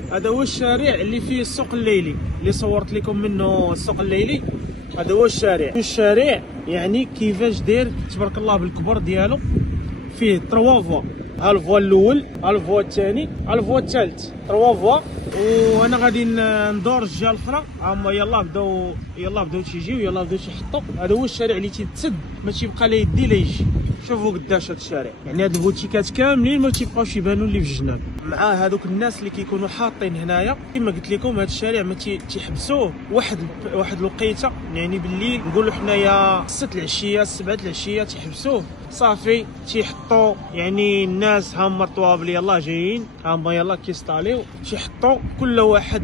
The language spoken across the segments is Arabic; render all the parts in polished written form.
هذا هو الشارع اللي فيه السوق الليلي اللي صورت لكم منه السوق الليلي. هذا هو الشارع يعني كيفاش داير تبارك الله بالكبر ديالو. فيه 3 فوا، ها الفوا الاول، ها الفوا الثاني، ها الفوا الثالث، 3 فوا. وانا غادي ندور الجهه الاخرى. هما يلاه بداو تيجيو، يلاه بداو تيحطوا. هذا هو الشارع اللي تيتسد ما تيبقى لا يدي لا يجي. شوفوا قداش هذا الشارع، يعني هاد البوتيكات كاملين ما تيبقاوش يبانوا اللي في الجناب، مع هذوك الناس اللي كيكونوا حاطين هنايا. كما قلت لكم هذا الشارع ما تيحبسوه واحد الوقيته، يعني بالليل نقولوا حنايا 6 العشيه 7 العشيه تيحبسوه صافي. تيحطوا يعني الناس هما الطوابل يلاه جايين، هما يلاه كيستاليو، تيحطوا كل واحد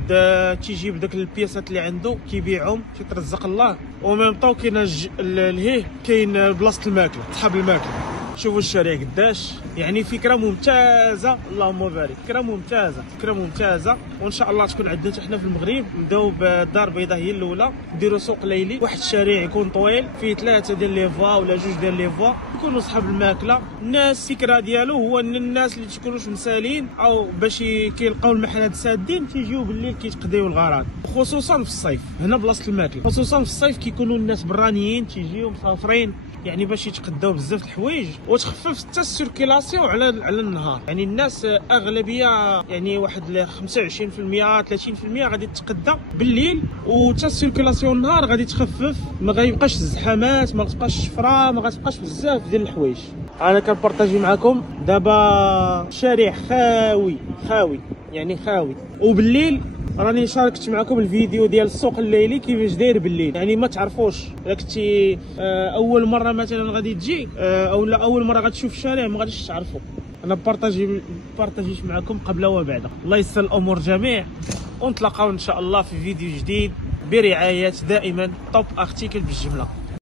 تيجيب داك البياسات اللي عنده كيبيعهم، تيترزق الله. وميم طو كاين الهيه، كاين بلاصه الماكله، صحاب الماكله. شوفوا الشارع قداش، يعني فكره ممتازه، اللهم بارك. فكره ممتازه، وان شاء الله تكون عندنا حتى حنا في المغرب. نبداو بالدار البيضاء هي الاولى، نديروا سوق ليلي، واحد الشارع يكون طويل فيه 3 ديال لي فوا ولا 2 ديال لي فوا، يكونوا صحاب الماكله. الناس الفكره ديالو هو ان الناس اللي تكونوش مسالين او باش كيلقاو المحلات سادين تيجيو بالليل كيتقضيو الغراض، خصوصا في الصيف. هنا بلاصه الماكله خصوصا في الصيف كيكونوا الناس برانيين تيجيو مسافرين، يعني باش يتقداو بزاف الحوايج وتخفف حتى السيركيلاسيون على النهار. يعني الناس اغلبيه يعني واحد 25% 30% غادي تتقدى بالليل، وحتى السيركيلاسيون النهار غادي تخفف، ما غيبقاش الزحامات، ما غتبقاش الشفره، ما غتبقاش بزاف ديال الحوايج. انا كنبارطاجي معكم دابا شارع خاوي يعني خاوي. وبالليل راني شاركت معكم الفيديو ديال السوق الليلي كيفاش داير بالليل. يعني ما تعرفوش الا كنتي اول مره مثلا غادي تجي او لا اول مره غتشوف الشارع ما غاديش تعرفوا. انا بارطاجيت معكم قبل وبعد. الله يسر الامور جميع، ونتلاقاو ان شاء الله في فيديو جديد برعايه دائما توب ارتيكل بالجمله.